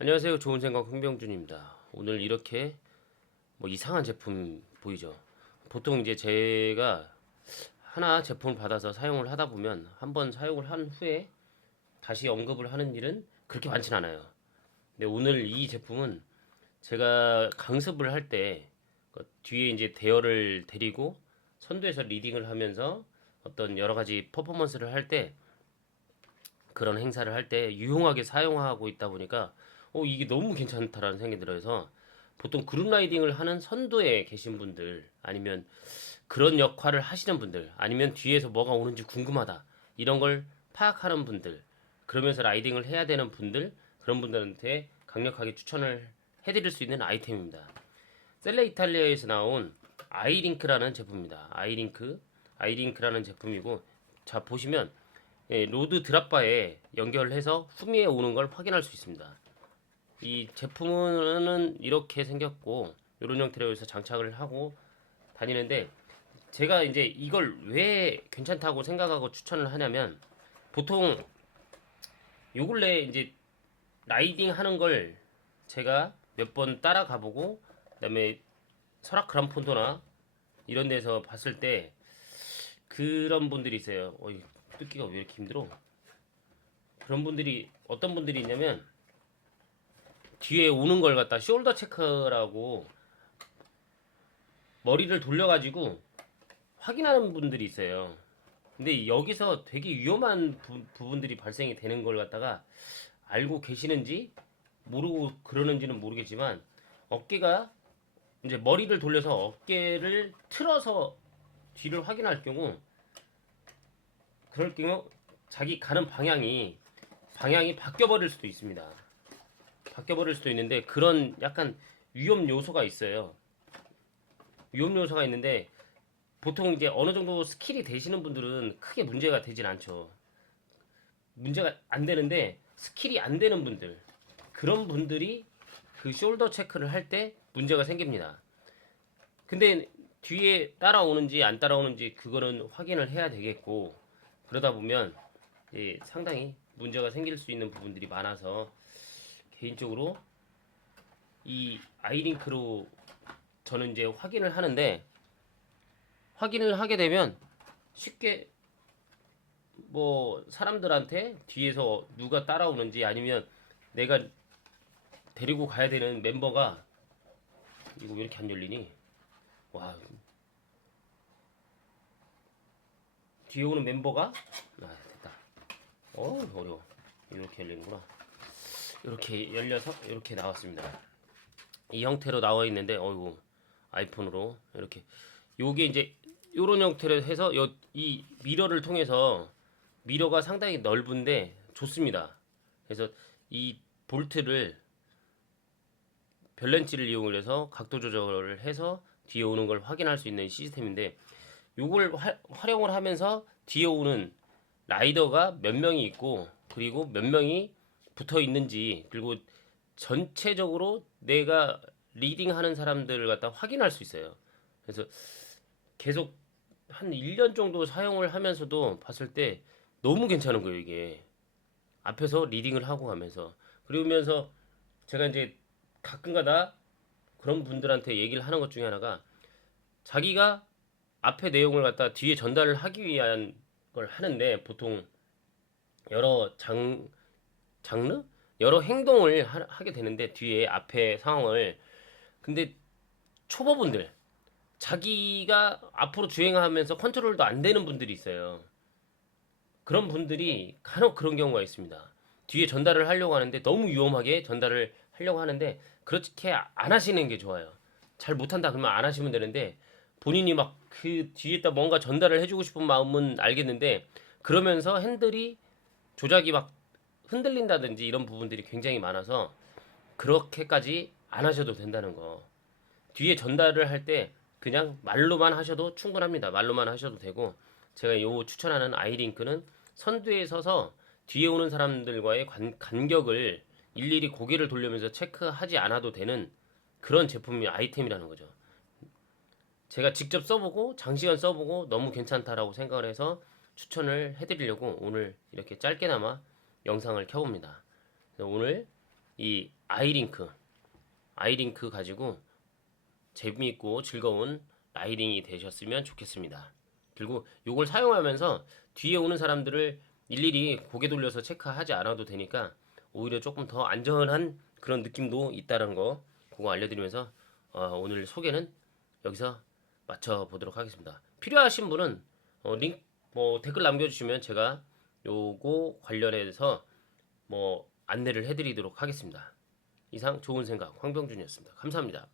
안녕하세요. 좋은 생각 홍병준입니다. 오늘 이렇게 뭐 이상한 제품 보이죠? 보통 이제 제가 하나 제품을 받아서 사용을 하다 보면 한번 사용을 한 후에 다시 언급을 하는 일은 그렇게 많진 않아요. 근데 오늘 이 제품은 제가 강습을 할 때 뒤에 이제 대여를 데리고 선두에서 리딩을 하면서 어떤 여러 가지 퍼포먼스를 할 때 그런 행사를 할 때 유용하게 사용하고 있다 보니까 어 이게 너무 괜찮다라는 생각이 들어서 보통 그룹 라이딩을 하는 선두에 계신 분들 아니면 그런 역할을 하시는 분들 아니면 뒤에서 뭐가 오는지 궁금하다 이런 걸 파악하는 분들 그러면서 라이딩을 해야 되는 분들 그런 분들한테 강력하게 추천을 해드릴 수 있는 아이템입니다. 셀레 이탈리아에서 나온 아이링크라는 제품입니다. 아이링크 아이링크라는 제품이고 자 보시면 예, 로드 드랍바에 연결해서 후미에 오는 걸 확인할 수 있습니다. 이 제품은 이렇게 생겼고 이런 형태로 해서 장착을 하고 다니는데 제가 이제 이걸 왜 괜찮다고 생각하고 추천을 하냐면 보통 요 근래 이제 라이딩 하는 걸 제가 몇 번 따라가 보고 그다음에 설악 그란폰도나 이런 데서 봤을 때 그런 분들이 있어요. 어이 뜯기가 왜 이렇게 힘들어? 그런 분들이 어떤 분들이 있냐면 뒤에 오는 걸 갖다 숄더 체크라고 머리를 돌려가지고 확인하는 분들이 있어요. 근데 여기서 되게 위험한 부, 부분들이 발생이 되는 걸 갖다가 알고 계시는지 모르고 그러는지는 모르겠지만 어깨가 이제 머리를 돌려서 어깨를 틀어서 뒤를 확인할 경우 그럴 경우 자기 가는 방향이 방향이 바뀌어 버릴 수도 있습니다. 바뀌어 버릴 수도 있는데 그런 약간 위험 요소가 있어요. 위험 요소가 있는데 보통 이제 어느 정도 스킬이 되시는 분들은 크게 문제가 되진 않죠. 문제가 안 되는데 스킬이 안 되는 분들 그런 분들이 그 숄더 체크를 할 때 문제가 생깁니다. 근데 뒤에 따라오는지 안 따라오는지 그거는 확인을 해야 되겠고 그러다 보면 예, 상당히 문제가 생길 수 있는 부분들이 많아서 개인적으로 이 아이링크로 저는 이제 확인을 하는데 확인을 하게 되면 쉽게 뭐 사람들한테 뒤에서 누가 따라오는지 아니면 내가 데리고 가야 되는 멤버가 이거 왜 이렇게 안 열리니? 와 뒤에 오는 멤버가 아 됐다. 어 어려워. 이렇게 열리는구나. 이렇게 열려서 이렇게 나왔습니다. 이 형태로 나와 있는데 어이구 아이폰으로 이렇게 요게 이제 요런 형태로 해서 요, 이 미러를 통해서 미러가 상당히 넓은데 좋습니다. 그래서 이 볼트를 별렌치를 이용을 해서 각도 조절을 해서 뒤에 오는 걸 확인할 수 있는 시스템인데 요걸 화, 활용을 하면서 뒤에 오는 라이더가 몇 명이 있고 그리고 몇 명이 붙어 있는지 그리고 전체적으로 내가 리딩하는 사람들을 갖다 확인할 수 있어요. 그래서 계속 한 1년 정도 사용을 하면서도 봤을 때 너무 괜찮은 거예요, 이게. 앞에서 리딩을 하고 가면서. 그러면서 제가 이제 가끔가다 그런 분들한테 얘기를 하는 것 중에 하나가 자기가 앞에 내용을 갖다 뒤에 전달을 하기 위한 걸 하는데 보통 여러 장 장르 여러 행동을 하, 하게 되는데 뒤에 앞에 상황을 근데 초보분들 자기가 앞으로 주행하면서 컨트롤도 안 되는 분들이 있어요. 그런 분들이 간혹 그런 경우가 있습니다. 뒤에 전달을 하려고 하는데 너무 위험하게 전달을 하려고 하는데 그렇게 안 하시는 게 좋아요. 잘 못한다 그러면 안 하시면 되는데 본인이 막 그 뒤에다 뭔가 전달을 해주고 싶은 마음은 알겠는데 그러면서 핸들이 조작이 막 흔들린다든지 이런 부분들이 굉장히 많아서 그렇게까지 안 하셔도 된다는 거. 뒤에 전달을 할 때 그냥 말로만 하셔도 충분합니다. 말로만 하셔도 되고 제가 요 추천하는 아이링크는 선두에 서서 뒤에 오는 사람들과의 관, 간격을 일일이 고개를 돌리면서 체크하지 않아도 되는 그런 제품이 아이템이라는 거죠. 제가 직접 써보고 장시간 써보고 너무 괜찮다라고 생각을 해서 추천을 해드리려고 오늘 이렇게 짧게나마 영상을 켜봅니다. 오늘 이 아이링크 아이링크 가지고 재미있고 즐거운 라이딩이 되셨으면 좋겠습니다. 그리고 이걸 사용하면서 뒤에 오는 사람들을 일일이 고개 돌려서 체크하지 않아도 되니까 오히려 조금 더 안전한 그런 느낌도 있다는 거 그거 알려드리면서 어, 오늘 소개는 여기서 마쳐 보도록 하겠습니다. 필요하신 분은 어, 링, 뭐 댓글 남겨주시면 제가 요거 관련해서 뭐 안내를 해드리도록 하겠습니다. 이상 좋은 생각 황병준이었습니다. 감사합니다.